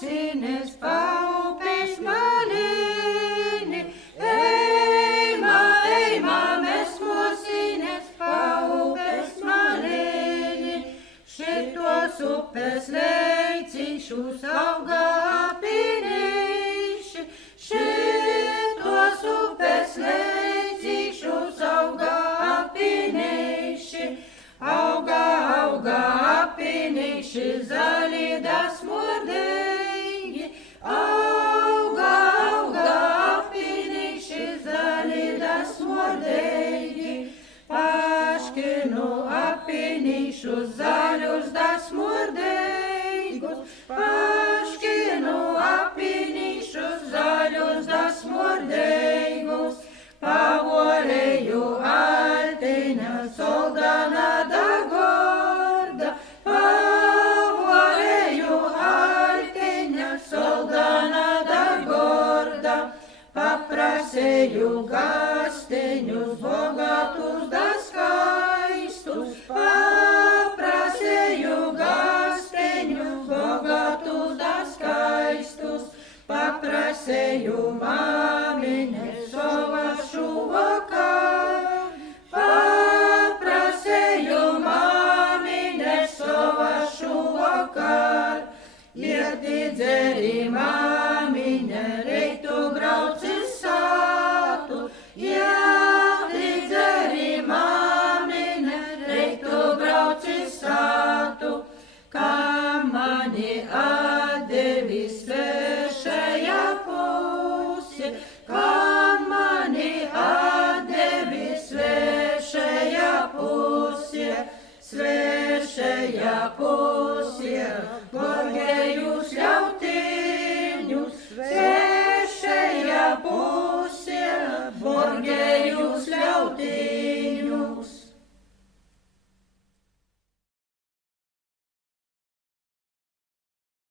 mosines paupes malini. Eima, mēs mosines paupes malini. Šitos upes leicīšus augā apinīši. Šitos upes leicīšus augā apinīši. Auga apinīši zaļi da smurdeigi. Auga apinīši zaļi da smurdeigi. Paškinu apinīšu zaļus da smurdeigus. Paškinu apinīšu zaļus da smurdeigus. Pavoreju altiņa soldana da gorda. Pavoreju altiņa soldana da gorda. Paprasēju gasteņus bogatus da skaistus. Paprasēju gasteņus bogatus da skaistus. Paprasēju mamines sovašu vakar. Paprasēju mamines sovašu vakar. Iedi dzeri mamine, reitu brauci sātu. Iedi dzeri mamine, reitu brauci sātu. Kā mani atdevi svešajā pusē, kā mani atdevi svešajā pusē, svešajā pusē, gorgēju